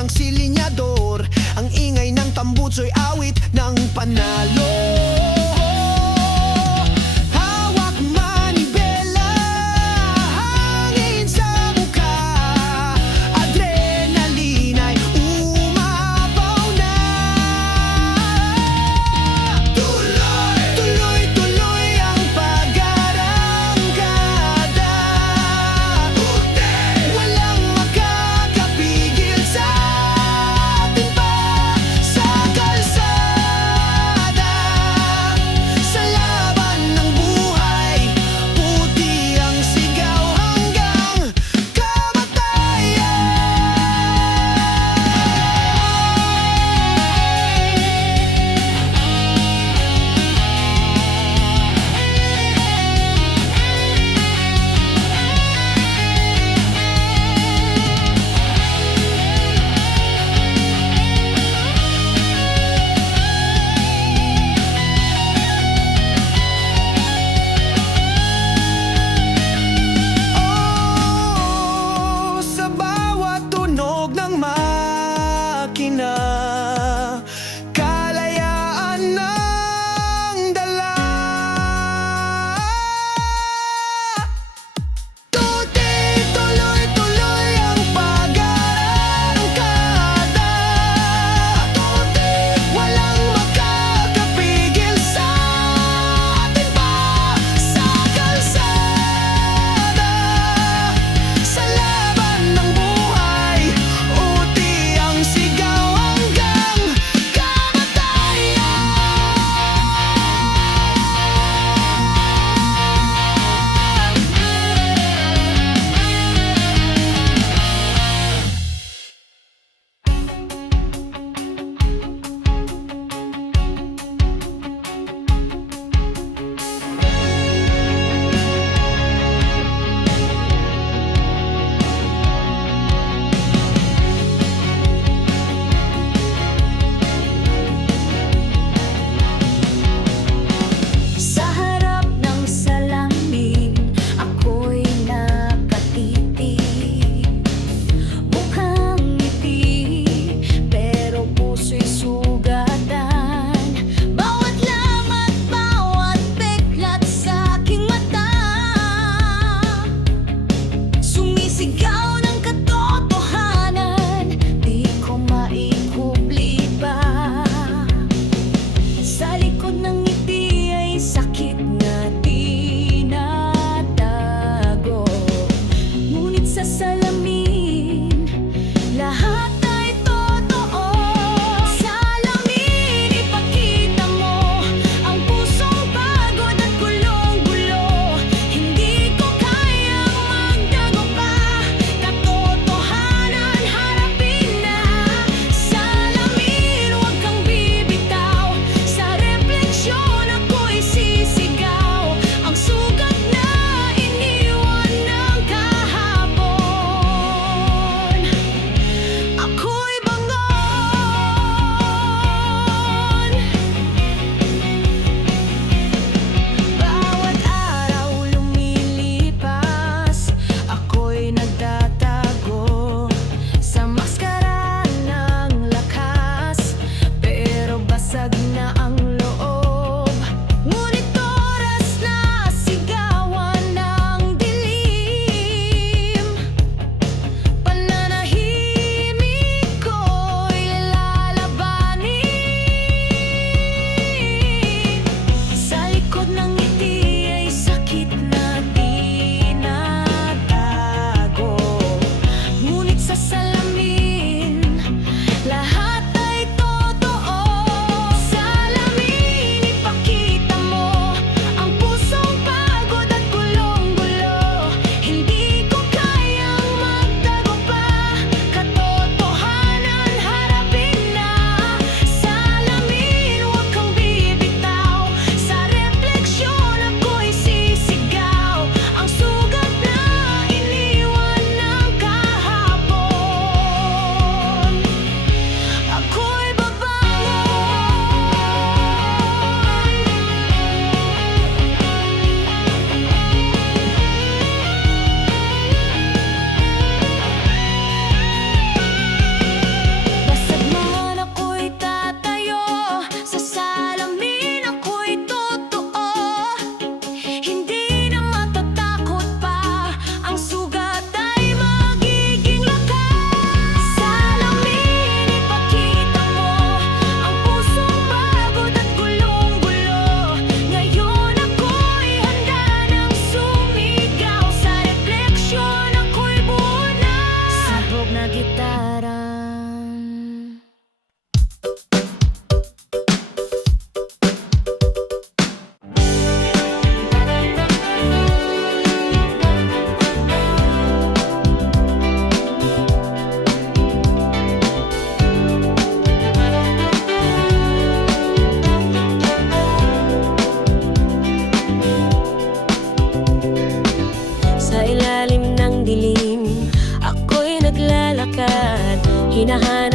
ng silinyador. Ang ingay ng tambutso'y awit ng panalo. Hawak manibela, hangin sa mukha, adrenalin ay umapaw na. Tuloy-tuloy ang pag-arangkada, walang makakapigil sa atin.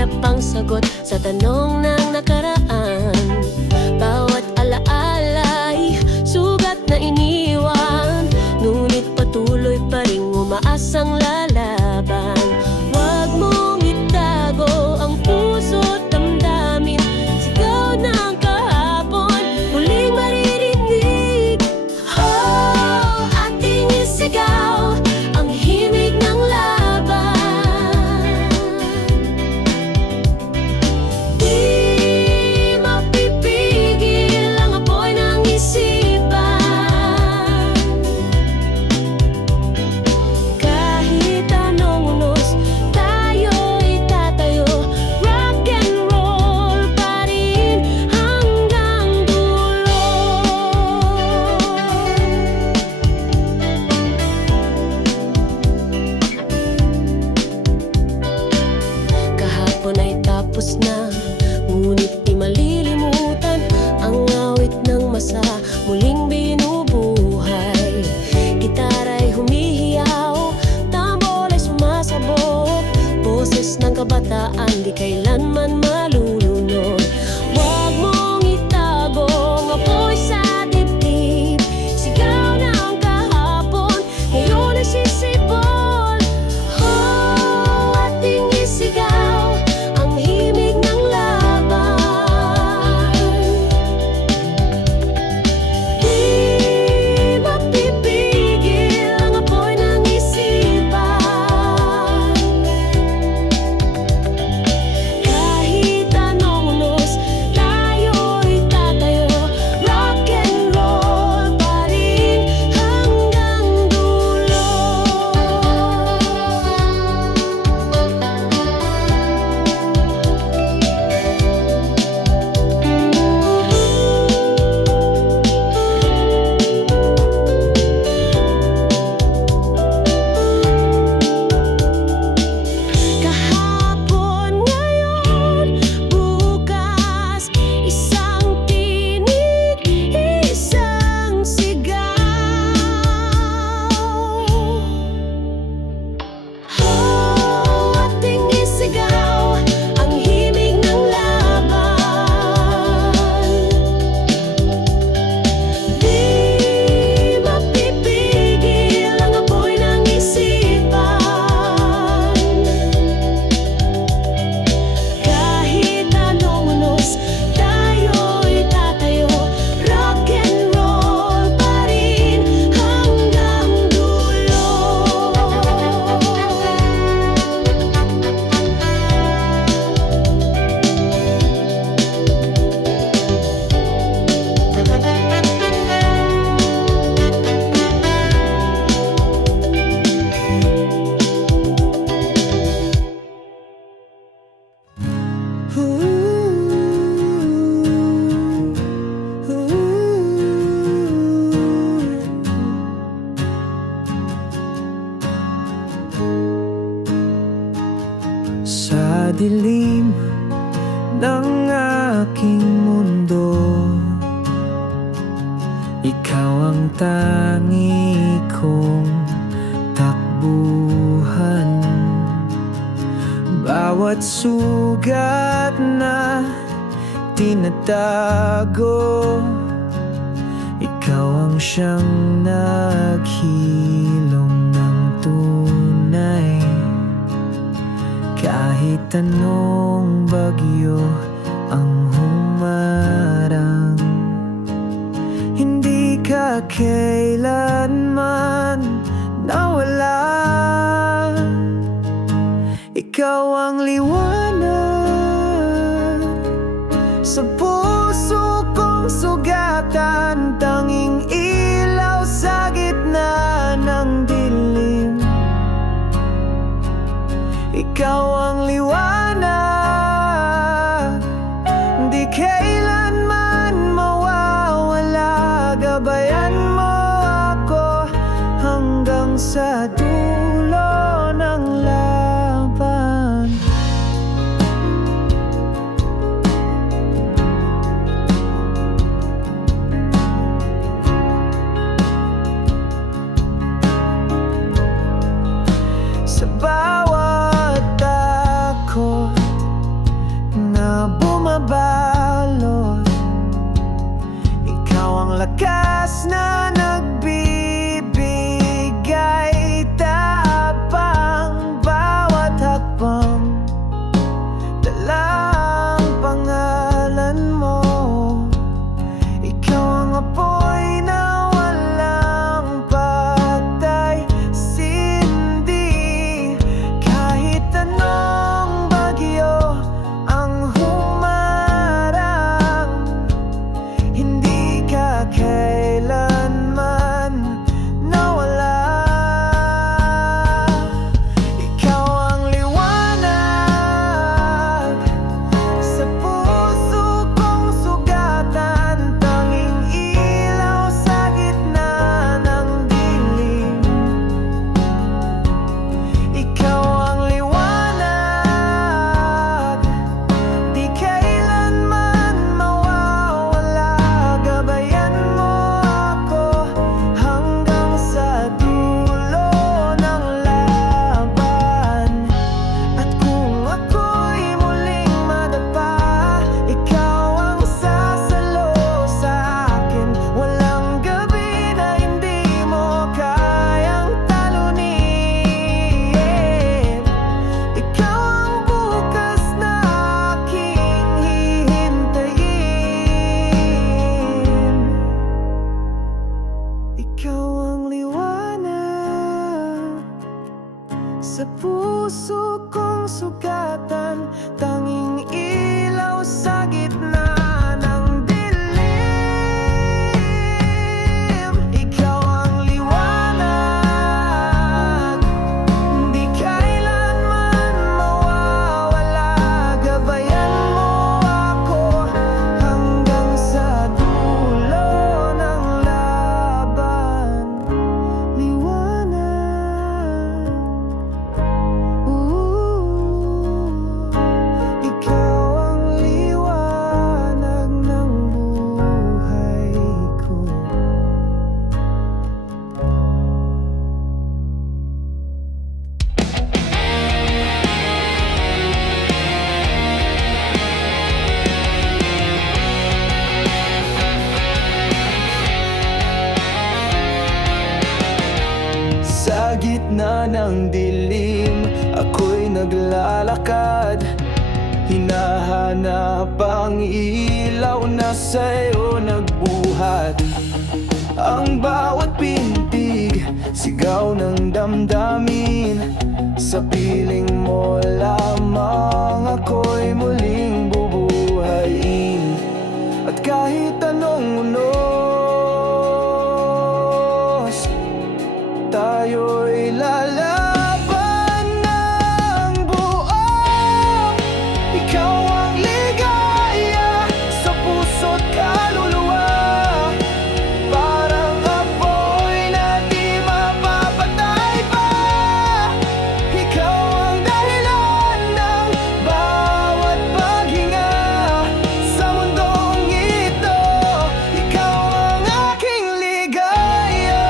hanap ang sagot sa tanong ng nakaraan. Bawat alaala'y sugat na iniwan, ngunit patuloy pa ring umaasang lalaban. Huwag mong itago ang puso't damdamin, sigaw ng kahapon muling maririnig. Oh, ating isigaw ang himig ng laban. Di mapipigil ang apoy ng isipan. Kahit anong unos, tayo'y tatayo. Rock and roll pa rin hanggang dulo. Kahapon ay tapos na, ngunit di malilimutan ang awit ng masa muling binubuhay. Gitara'y humihiyaw, tambol ay sumasabog, boses ng kabataan di kailanman malulunod. Huwag mong itago ang apoy sa dibdib, sigaw ng kahapon ngayon ay sisibol. Oh, ating isigaw ang himig ng laban. Di mapipigil ang apoy ng isipan. Kahit anong unos, tayo'y tatayo. Rock and roll pa rin hanggang dulo. Kahapon, ngayon, bukas, isang tinig, isang sigaw. Oh, ating isigaw ang himig ng laban. Di mapipigil ang apoy ng isipan. Kahit anong unos, tayo'y tatayo. Rock and roll pa rin hanggang dulo. Sa dilim ng aking mundo, ikaw ang tangi kong takbuhan. Bawat sugat na tinatago, ikaw ang siyang naghilom ng tunay. Kahit anong bagyo ang humarang, hindi ka kailanman nawala. Ikaw ang liwanag sa puso kong sugatan, tanging ilaw sa gitna ng dilim. Ikaw ang liwanag, di kailanman mawawala. Gabayan mo ako hanggang sa dulo ng laban. bukas na nagbibigay tapang, bawat hakbang dalang pangalan mo. Ikaw ang apoy na walang patay, sindi. Kahit anong bagyo ang humarang, hindi ka kailanman nawala. Ikaw ang liwanag sa puso kong sugatan, tanging ilaw sa gitna ng dilim. Ikaw ang liwanag, di kailanman mawawala. Gabayan mo ako hanggang sa dulo ng laban. At kung ako'y muling madapa, ikaw ang sasalo sa akin. Walang gabi na hindi mo kayang talunin. Ikaw ang bukas na aking hihintayin. Ikaw ang liwanag sa puso kong sugatan, tanging ilaw sa gitna ng dilim. Ikaw ang liwanag, di kailanman mawawala. Gabayan mo ako hanggang sa dulo ng laban. Liwanag, ikaw ang liwanag ng buhay ko. Sa gitna ng dilim, ako'y naglalakad, hinahanap ang ilaw na sa'yo nagbuhat. Ang bawat pintig, sigaw ng damdamin, sa piling mo lamang ako'y muling bubuhayin. At kahit anong unos, tayo'y lalaban ng buo. Ikaw ang ligaya sa puso't kaluluwa, parang apoy na di mapapatay pa. Ikaw ang dahilan ng bawat paghinga sa mundong ito. Ikaw ang aking ligaya.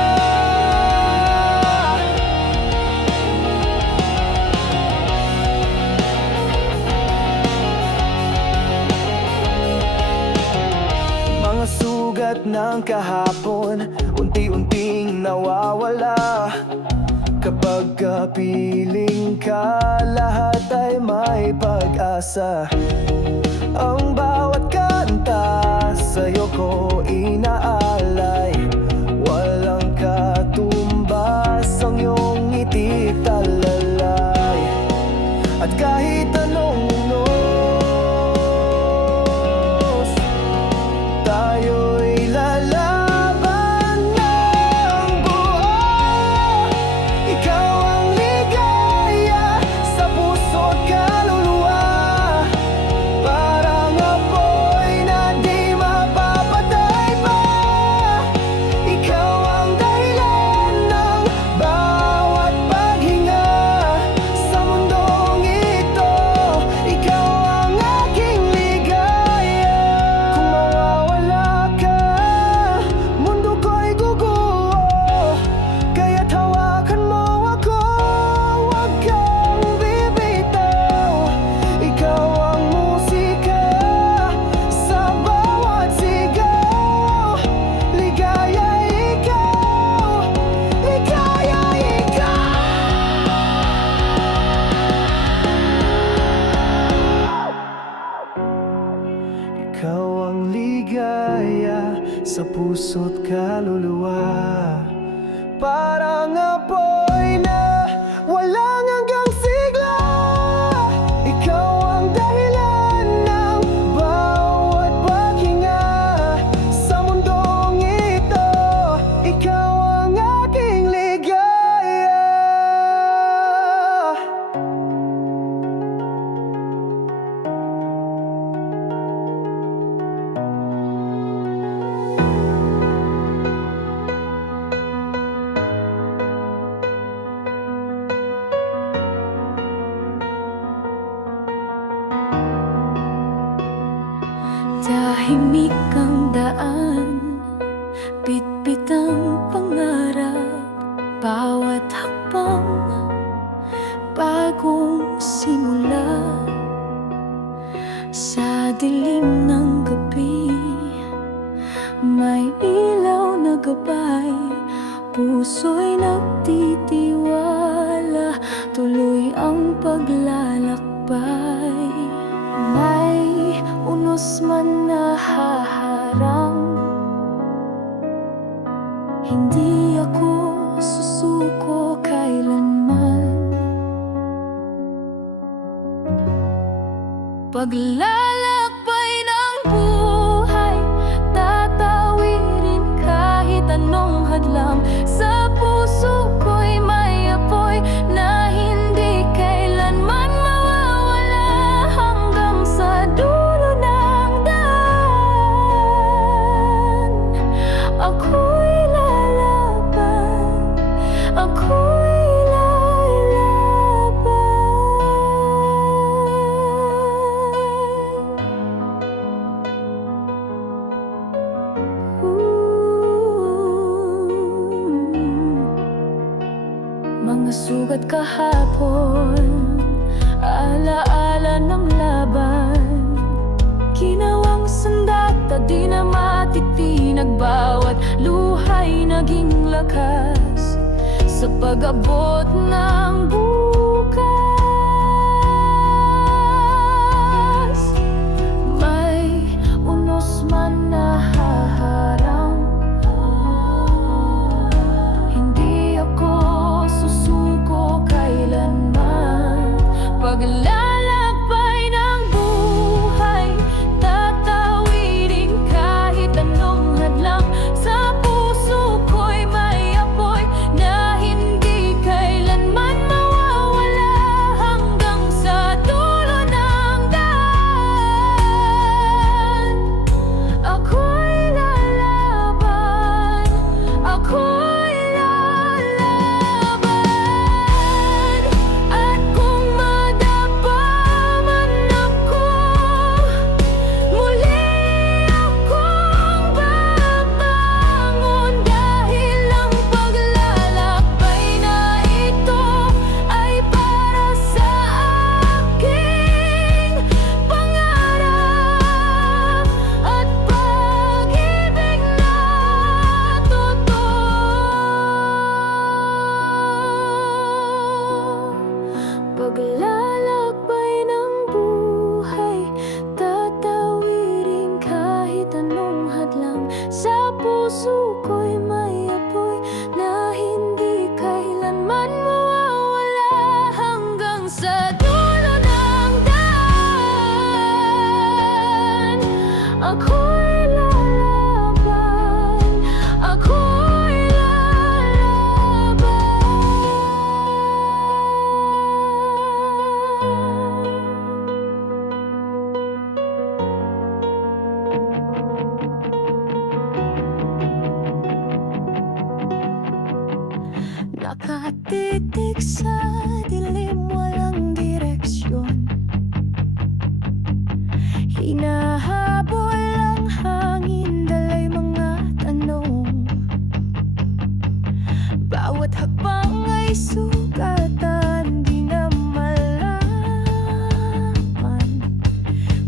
Mga sugat ng kahapon, unti-unting nawawala. Kapag kapiling ka, lahat ay may pag-asa. Ang bawat kanta sa'yo ko inaalay, walang katumbas ang iyong ngiti talalay. At kahit anong unos, tayo'y lalaban ng buo. Ikaw ang ligaya sa puso't kaluluwa, parang apoy na di mapapatay pa. ikaw ang ligaya sa puso't kaluluwa. Parang apoy na walang hanggang sigla, ikaw ang dahilan ng bawat paghinga sa mundong ito. Ikaw ang aking ligaya. Tahimik ang daan, bitbit ang pangarap, bawat hakbang, bagong simula. Sa dilim ng gabi, may ilaw na gabay, puso'y nagtitiwala, tuloy ang paglalakbay. May unos man na haharang, hindi ako susuko kailanman. Paglalakbay ng buhay, tatawirin kahit anong hadlang. Sa puso ko'y may apoy na hindi kailanman mawawala, hanggang sa dulo ng daan. Ako'y lalaban, ako'y lalaban. Mga sugat kahapon, alaala ng laban, ginawang sandata, di na matitinag, bawat luha'y naging lakas sa pag-abot ng bukas. May unos man na haharang, hindi ako susuko kailanman. Paglalakbay ng buhay, tatawirin kahit anong hadlang. Sa puso ko'y may apoy na hindi kailanman mawawala, hanggang sa dulo ng daan. Ako'y lalaban, ako'y lalaban. At kung madapa man ako, muli akong babangon, dahil ang paglalakbay na ito ay para sa aking pangarap at pag-ibig na totoo. Paglalakbay ng buhay, tatawirin kahit anong hadlang. Sa puso ko'y may apoy na hindi kailanman mawawala, hanggang sa dulo ng daan. Ako'y lalaban, ako'y lalaban. Nakatitig sa dilim, walang direksyon, hinahabol ang hangin, dala'y mga tanong. Bawat hakbang ay sugatan, di na malaman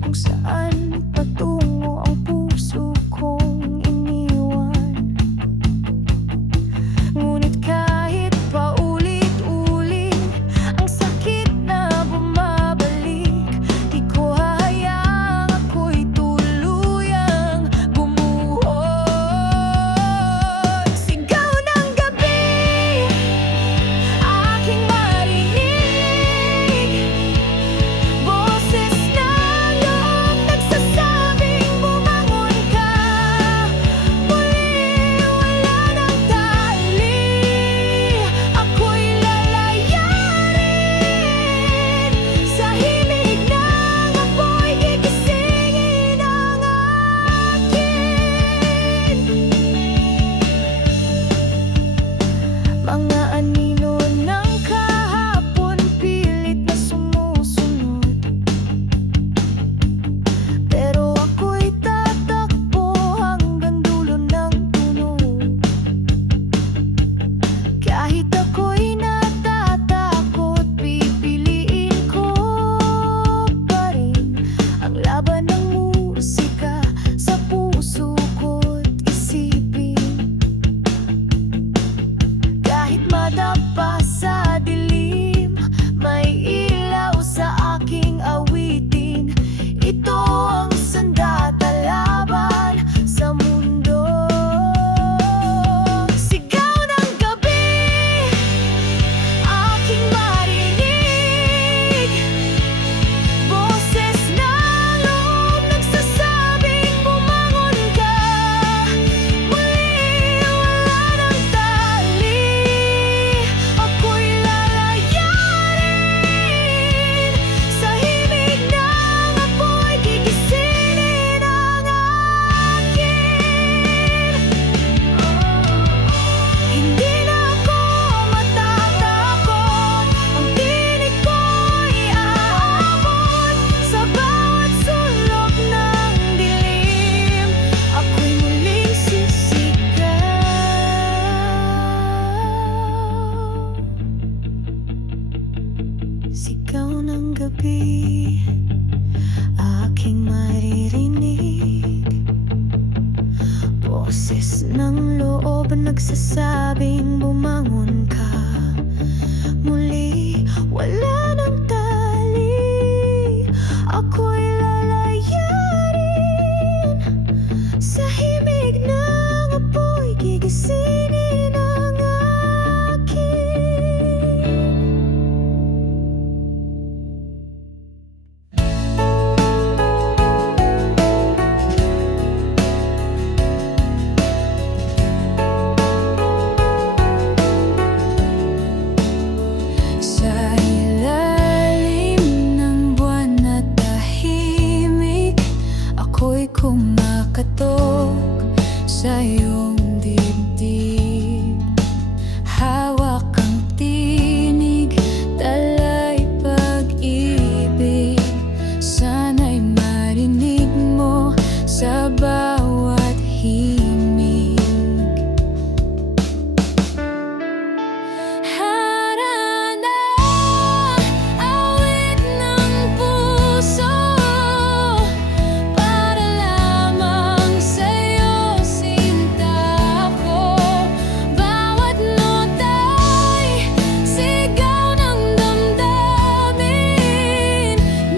kung saan patungo ang puso kong iniwan. Ngunit kahit paulit-ulit ang sakit na bumabalik, di ko hahayaang ako'y tuluyan. ba nagsasabing bumangon ka? Muli, wala nang tali. Ako'y lalayarin sa himig ng apoy, gigisinin ang akin. Sa ilalim ng buwan na tahimik, ako'y kumakatok sa iyong dibdib. Hawak ang tinig, dala'y pag-ibig. Sana'y marinig mo sa bawat himig. Harana, awit ng puso, para lamang sa'yo, sinta ko. Bawat nota'y sigaw ng damdamin,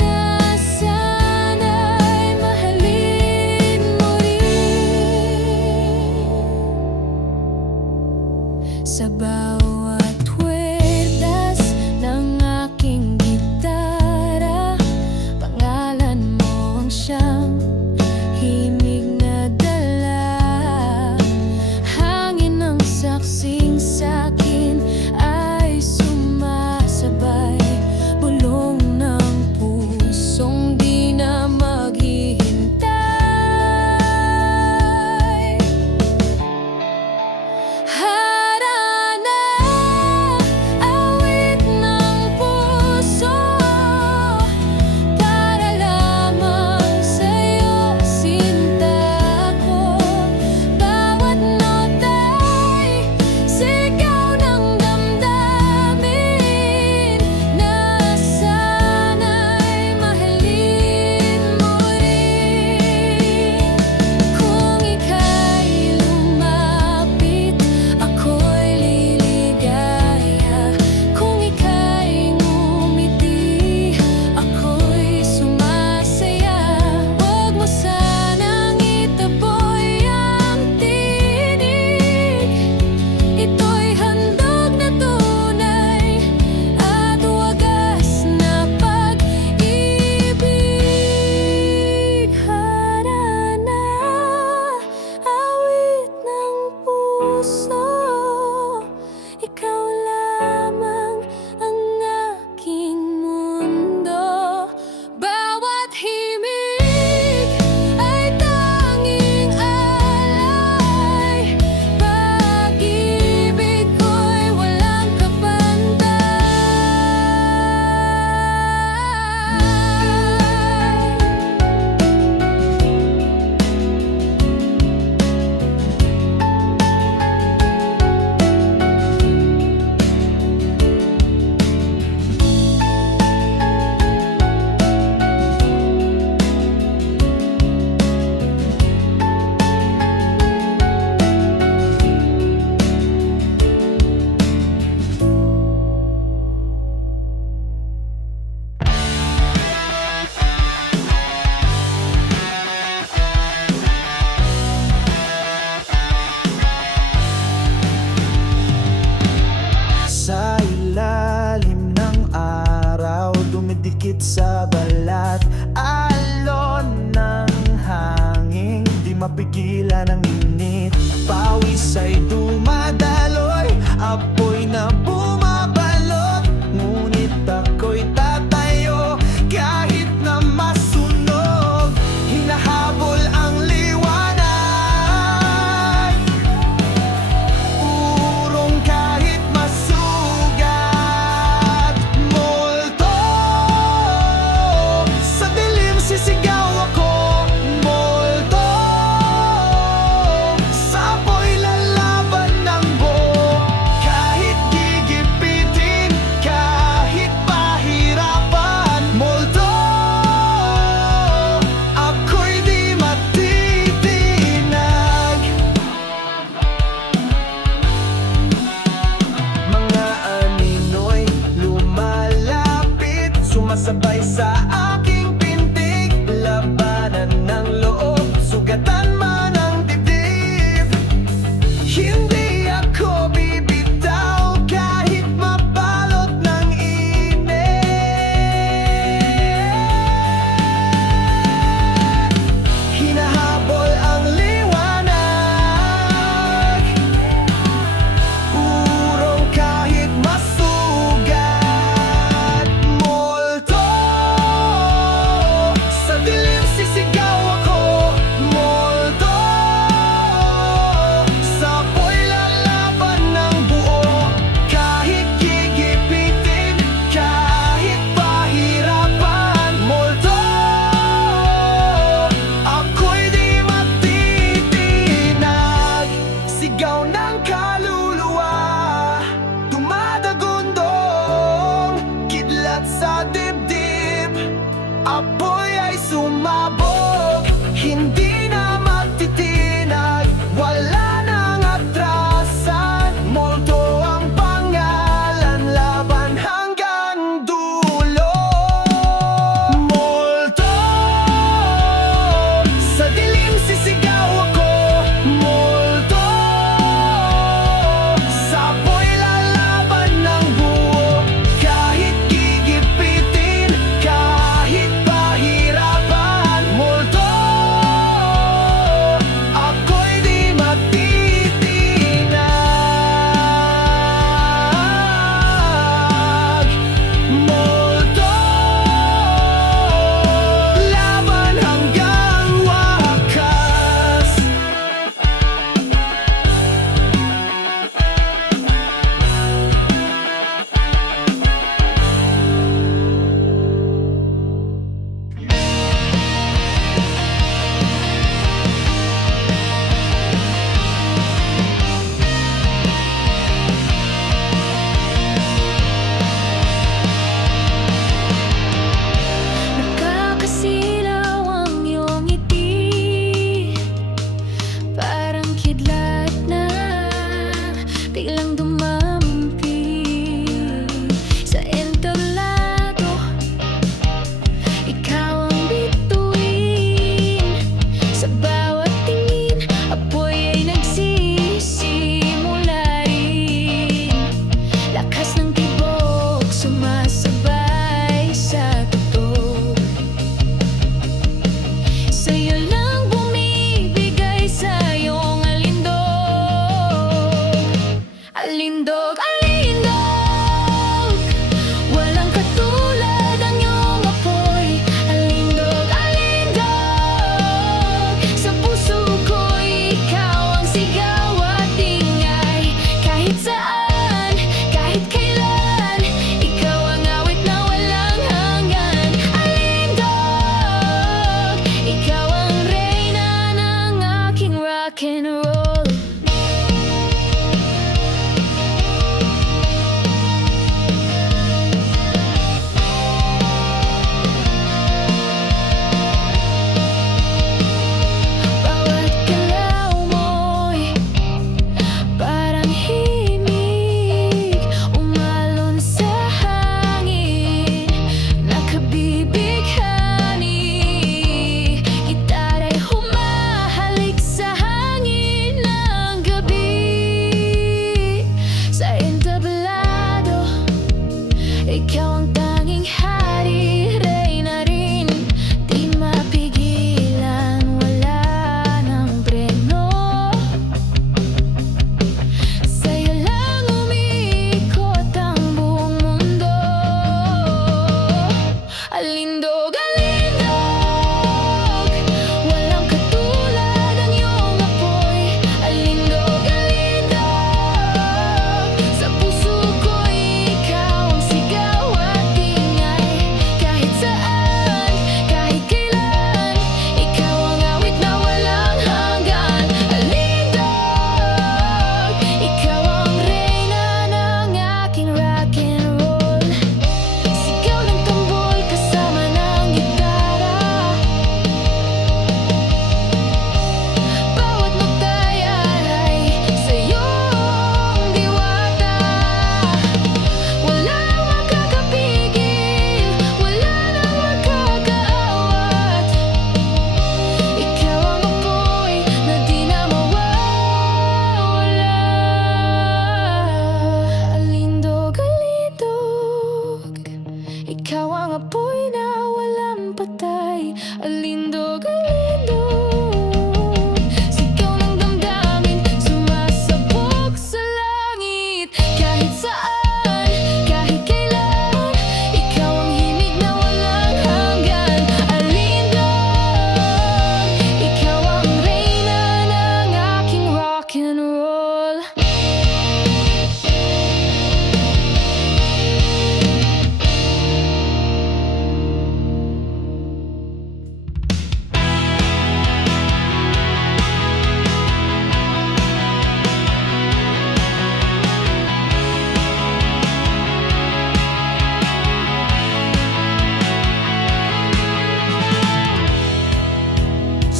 na sana'y mahalin mo rin. Sa bawat kwerdas ng aking gitara, pangalan mo ang siyang himig na dala. Hangin ng saksing sa'kin ay sumasabay, bulong ng pusong di na maghihintay. Harana, awit ng puso, para lamang sa'yo, sinta ko. Bawat nota'y sigaw ng damdamin, na sana'y mahalin mo rin. Kung ika'y lumapit, ako'y liligaya. Kung ika'y ngumiti, ako'y sumasaya. Huwag mo sanang itaboy ang tinig. Ito'y handog na tunay at wagas na pag-ibig. Harana, awit ng puso, ikaw lamang ang aking mundo. Bawat himig ay tanging alay, pag-ibig ko'y walang kapantay. Sa ilalim ng araw, dumidikit sa balat, alon ng hangin, di mapigilan ang init. Pawis ay dumadaloy, apoy na bumabalot, ngunit ako'y tatayo kahit na masunog. Hinahabol ang liwanag, urong kahit masugat. Multo, sa dilim sisigaw ako. Multo, sa apoy lalaban ng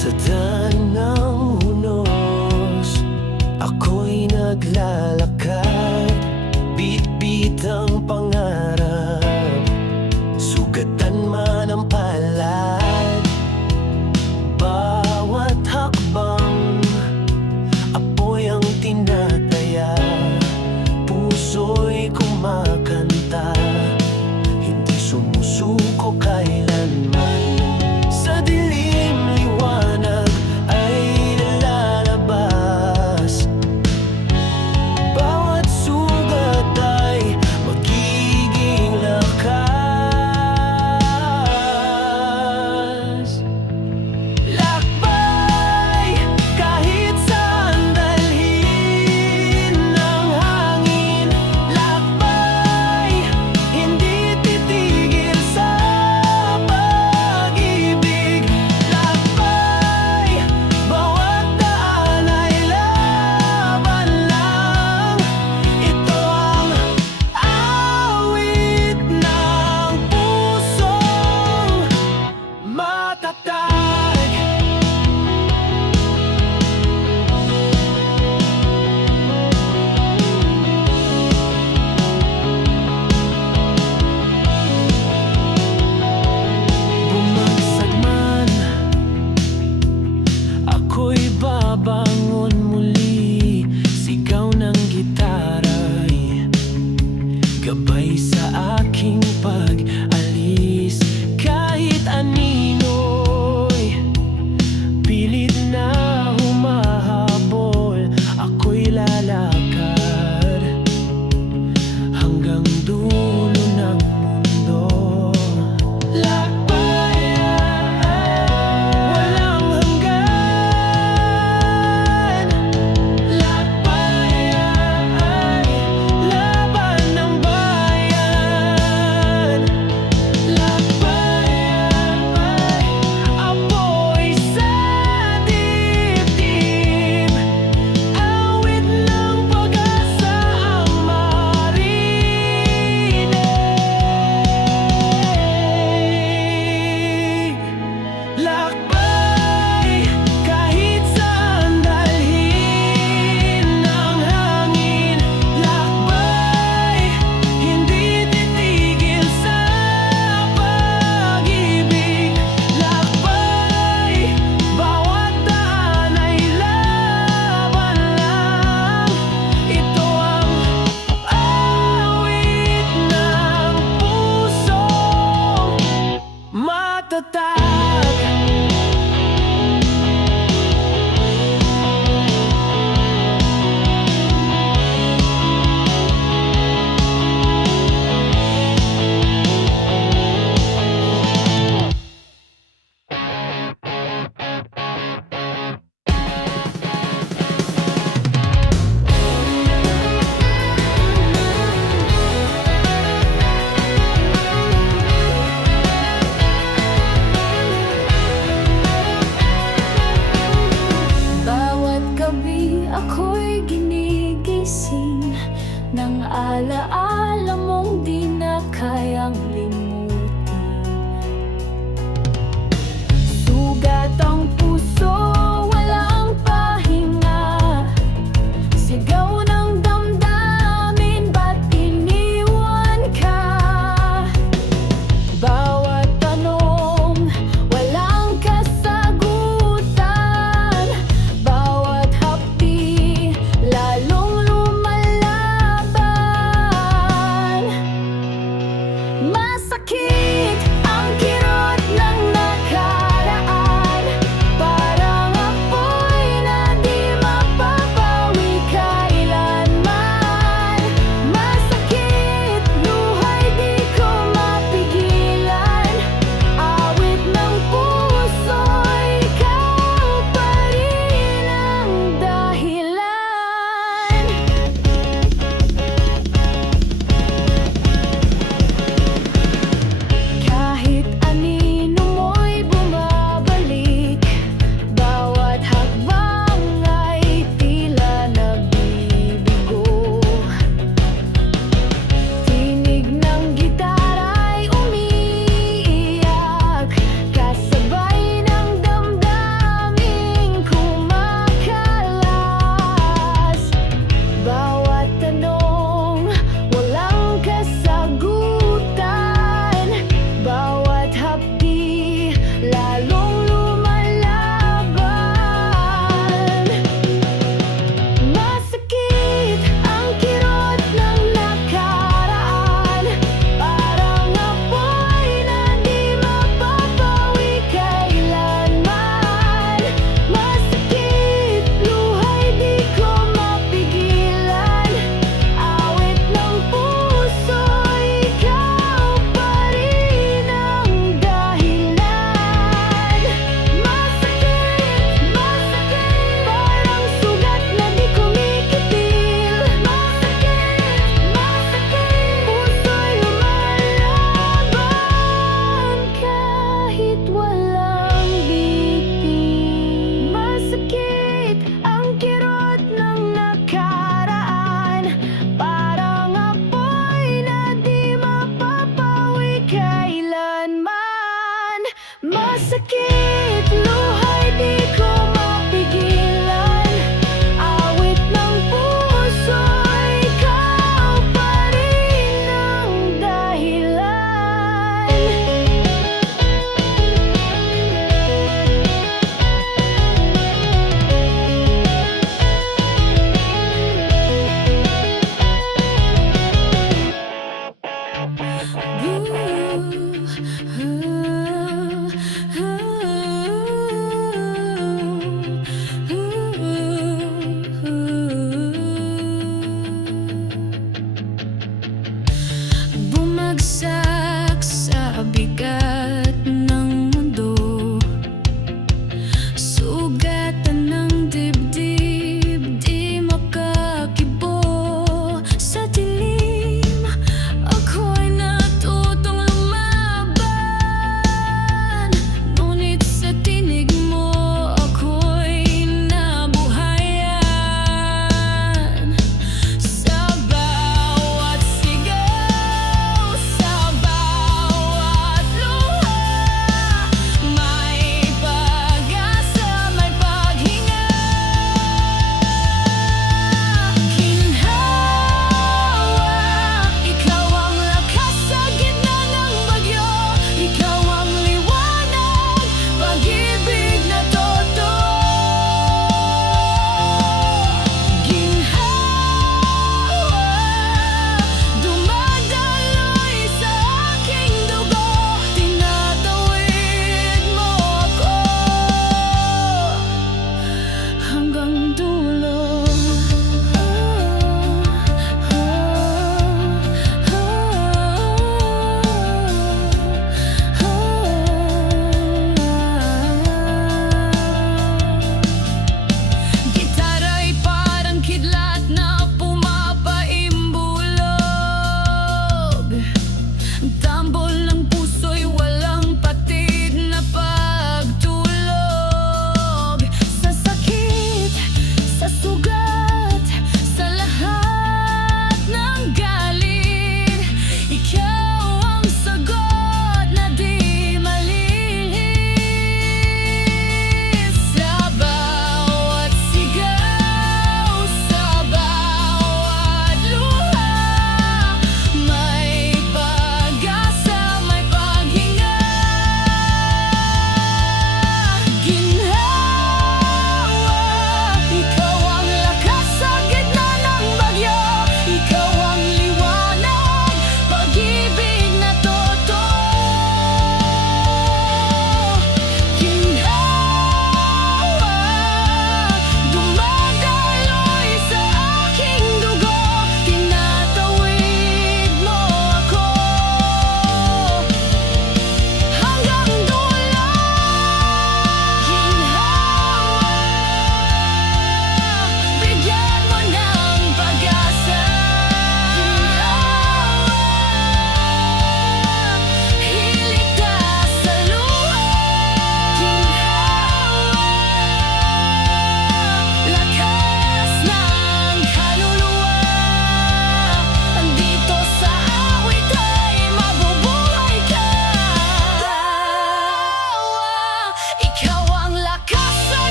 Sa daan ng unos, ako'y naglalakad. Bit-bit ang pangarap, sugatan man ang palad. Bawat hakbang, apoy ang tinataya. Puso'y kumakanta, hindi sumusuko kailanman. Sa dilim liwanag ay nalalabas,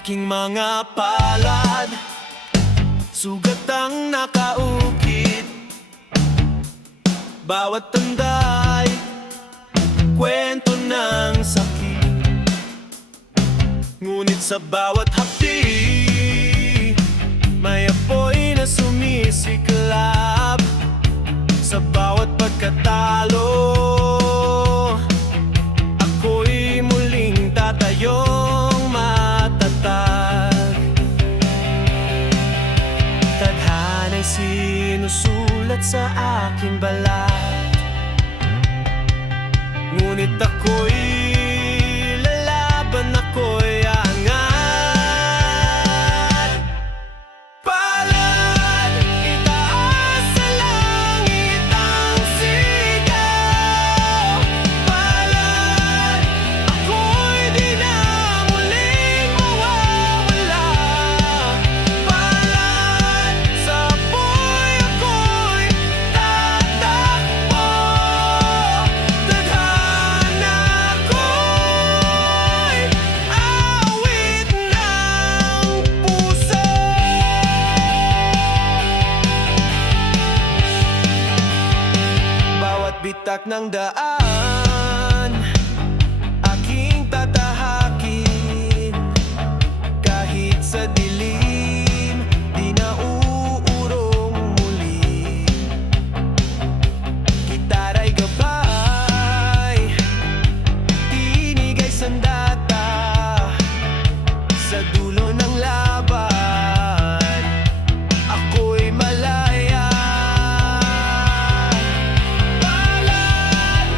aking mga palad, sugat ang nakaukit. Bawat tanda'y kwento ng sakit, ngunit sa bawat hapdi may apoy na sumisiklab. Sa bawat pagkatalo, ako'y muling tatayong matatag. Tadhana'y sinusulat sa aking balat, ngunit ako'y lalaban, ako'y aangat. Palad, itaas sa langit ang sigaw. Palad, ako'y di na muling mawawala. Palad, sa apoy ako'y tatakbo. Tadhana ko'y awit ng puso. Bawat bitak ng daan aking tatahakin, kahit sa dilim di na uurong muli. Gitara'y gabay, tinig ay sandata, sa dulo ng laban ako'y malaya. Palad,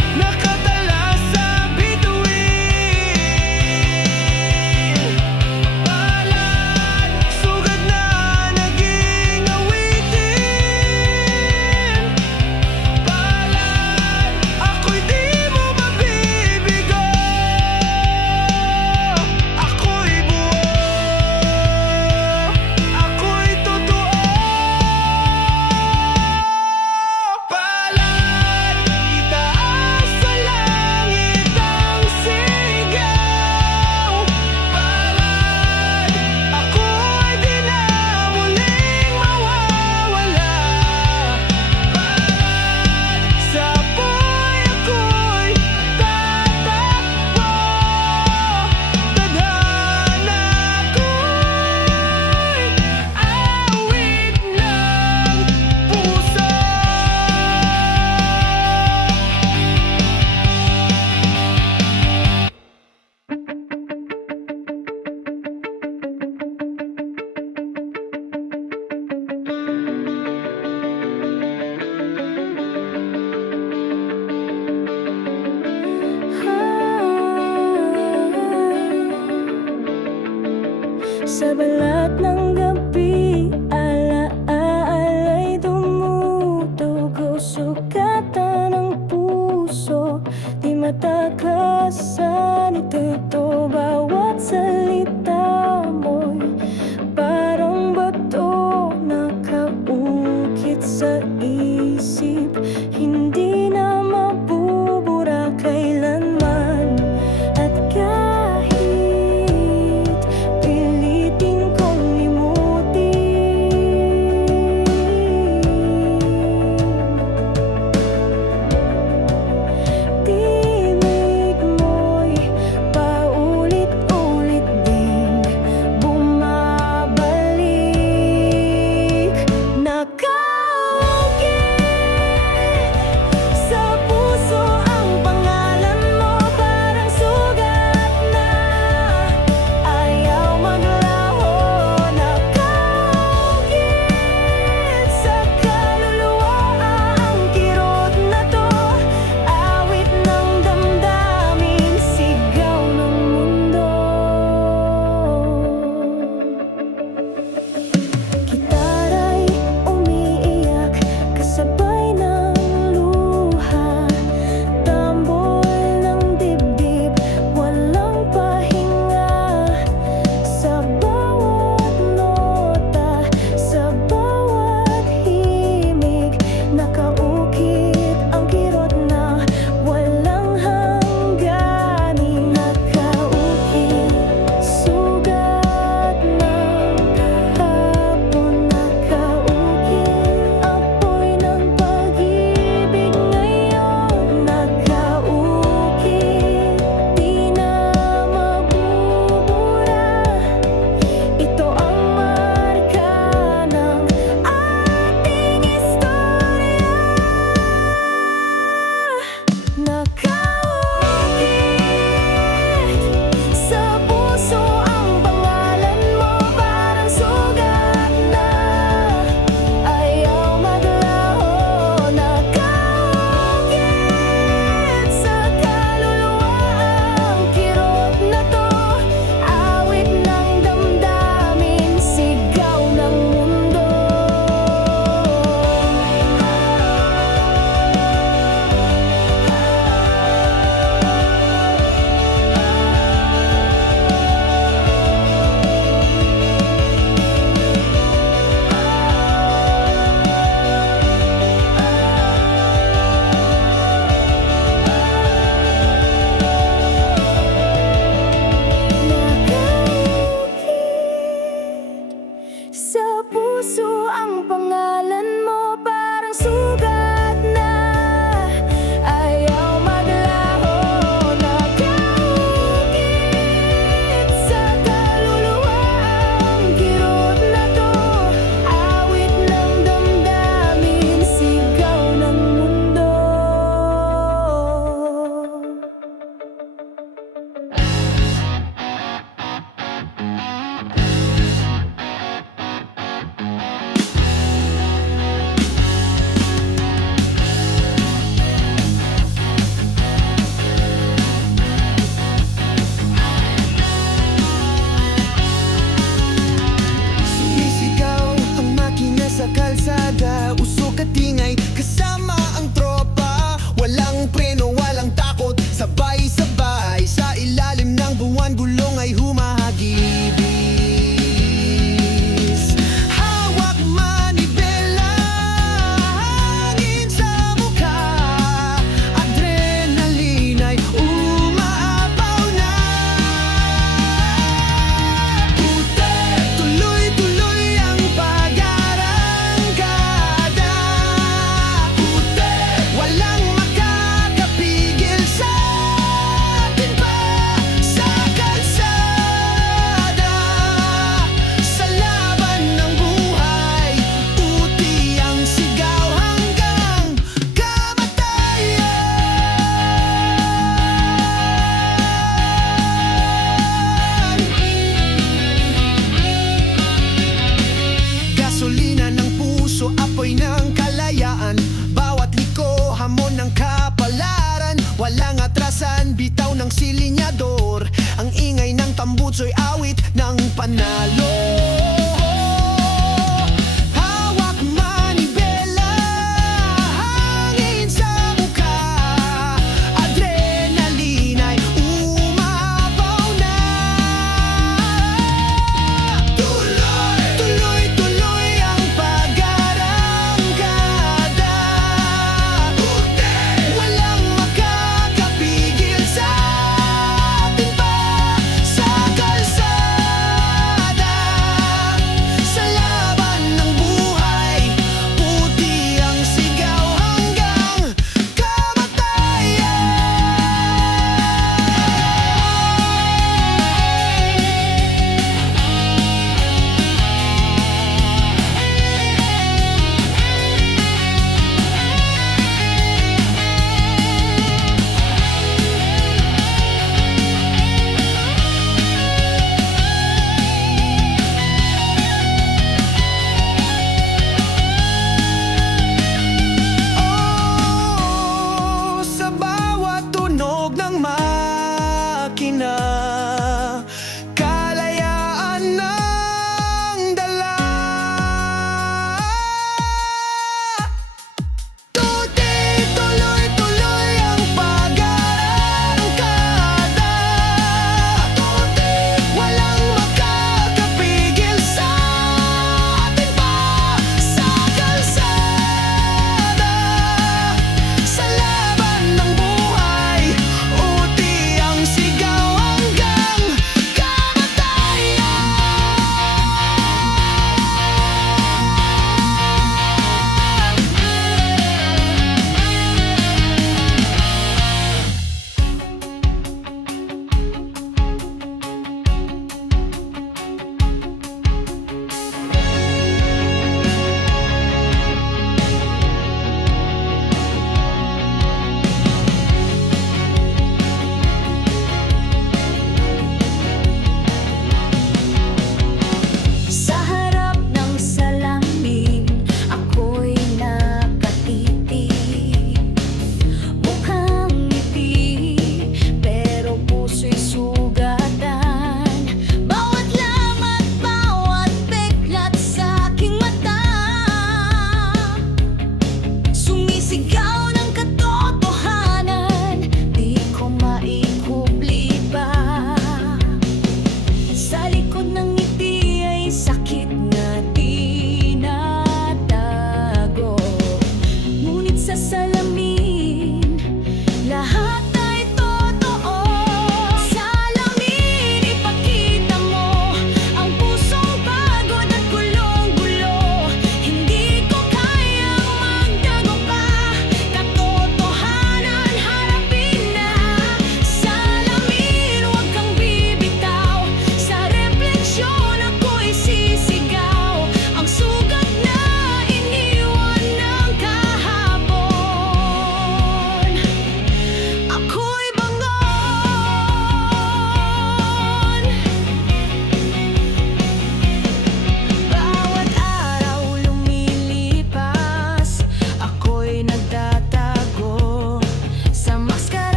Sa puso ang pangalan